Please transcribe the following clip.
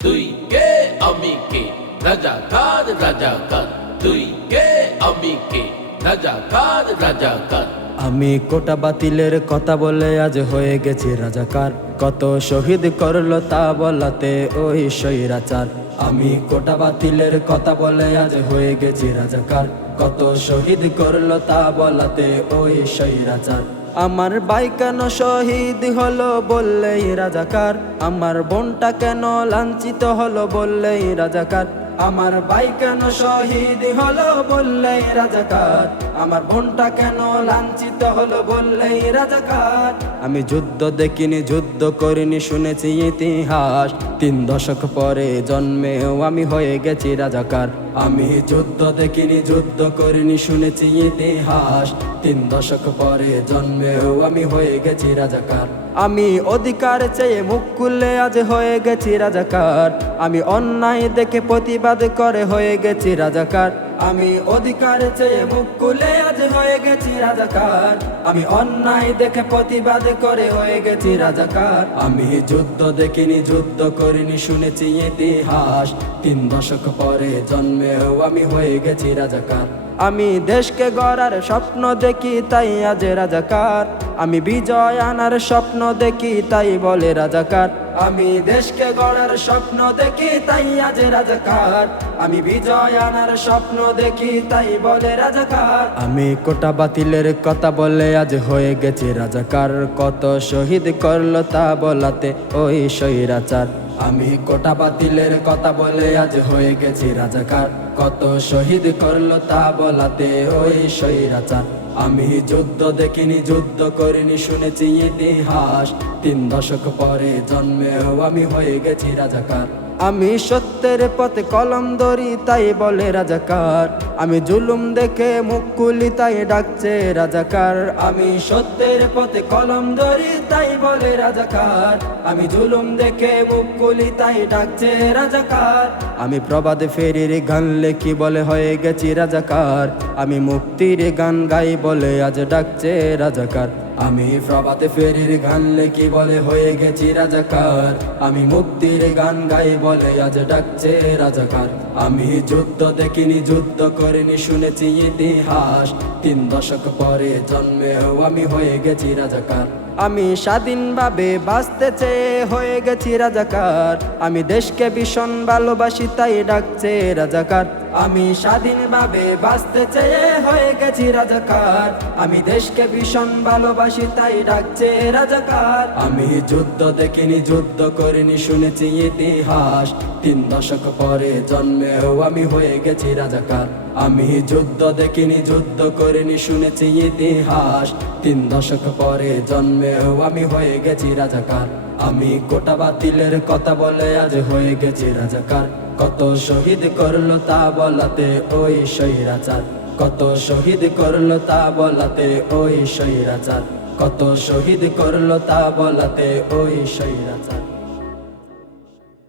তুই কে আমি কে রাজাকার রাজাকার, তুই কে আমি কে রাজাকার রাজাকার। আমি কোটা বাতিলের কথা বলে আজ হয়ে গেছি রাজাকার। কত শহীদ করলো তা বলাতে ওই স্বৈরাচার। আমি কোটা বাতিলের কথা বলে আজ হয়ে গেছি রাজাকার। কত শহীদ করলো তা বলাতে ওই স্বৈরাচার। আমার ভাই কেন শহীদ হলো বললেই রাজাকার। আমার বোনটা কেন লাঞ্ছিত হলো বললেই রাজাকার। আমার ভাই কেন শহীদ হলো বললেই রাজাকার। আমার বোনটা কেন লাঞ্ছিত হলো বললেই রাজাকার। আমি যুদ্ধ দেখিনি, যুদ্ধ করিনি, শুনেছি ইতিহাস। 3 দশক পরে জন্মেও আমি হয়ে গেছি রাজাকার। আমি যুদ্ধ দেখিনি, যুদ্ধ করিনি, শুনেছি ইতিহাস। 3 দশক পরে জন্মেও আমি হয়ে গেছি রাজাকার। আমি অধিকার চেয়ে মুখ খুলে আজ হয়ে গেছি রাজাকার। আমি অন্যায় দেখে প্রতিবাদ করে হয়ে গেছি রাজাকার। আমি অধিকার চেয়ে মুখ খুলে আজ হয়ে গেছি রাজাকার। আমি অন্যায় দেখে প্রতিবাদ করে হয়ে গেছি রাজাকার। আমি যুদ্ধ দেখিনি, যুদ্ধ করিনি, শুনেছি ইতিহাস। 3 দশক পরে জন্মেও আমি হয়ে গেছি রাজাকার। আমি দেশকে গড়ার স্বপ্ন দেখি তাই আজ রাজাকার। আমি বিজয় আনার স্বপ্ন দেখি তাই বলে রাজাকার। আমি দেশকে গড়ার স্বপ্ন দেখি তাই আজ রাজাকার। আমি বিজয় আনার স্বপ্ন দেখি তাই বলে রাজাকার। আমি কোটা বাতিলের কথা বলে আজ হয়ে গেছি রাজাকার। কত শহীদ করলো তা বলাতে ওই স্বৈরাচার। আমি কোটা বাতিলের কথা বলে আজ হয়ে গেছি রাজাকার। কত শহীদ করলো তা বলাতে ওই স্বৈরাচার। আমি যুদ্ধ দেখিনি, যুদ্ধ করিনি, শুনেছি ইতিহাস। 3 দশক পরে জন্মেও আমি হয়ে গেছি রাজাকার। আমি সত্যের পথে কলম ধরি তাই বলে রাজাকার। আমি জুলুম দেখে মুখ খুলি তাই ডাকছে রাজাকার। আমি সত্যের পথে কলম ধরি তাই বলে রাজাকার। আমি জুলুম দেখে মুখ খুলি তাই ডাকছে রাজাকার। আমি প্রবাদ ফেরির গান লেখি বলে হয়ে গেছি রাজাকার। আমি মুক্তির গান গাই বলে আজ ডাকছে রাজাকার। আমি প্রবাদ ফেরির গান লেখি বলে হয়ে গেছি রাজাকার। আমি মুক্তির গান গাই বলে আজ ডাকছে রাজাকার। আমি যুদ্ধ দেখিনি, যুদ্ধ করিনি, শুনেছি ইতিহাস। 3 দশক পরে জন্মেও আমি হয়ে গেছি রাজাকার। আমি স্বাধীনভাবে বাঁচতে চেয়ে হয়ে গেছি রাজাকার। আমি দেশকে ভীষণ ভালোবাসি তাই ডাকছে রাজাকার। আমি স্বাধীনভাবে বাঁচতে চেয়ে হয়ে গেছি রাজাকার। আমি দেশকে ভীষণ ভালোবাসি তাই ডাকছে রাজাকার। আমি যুদ্ধ দেখিনি, যুদ্ধ করিনি, শুনেছি ইতিহাস। 3 দশক পরে জন্মেও আমি হয়ে গেছি রাজাকার। আমি যুদ্ধ দেখিনি, যুদ্ধ করিনি, শুনেছি ইতিহাস। 3 দশক পরে জন্মেও আমি হয়ে গেছি রাজাকার। আমি কোটা বাতিলের কথা বলে আজ হয়ে গেছি রাজাকার। কত শহীদ করলো তা বলাতে ওই স্বৈরাচার। কত শহীদ করলো তা বলাতে ওই স্বৈরাচার। কত শহীদ করলো তা বলাতে ওই স্বৈরাচার।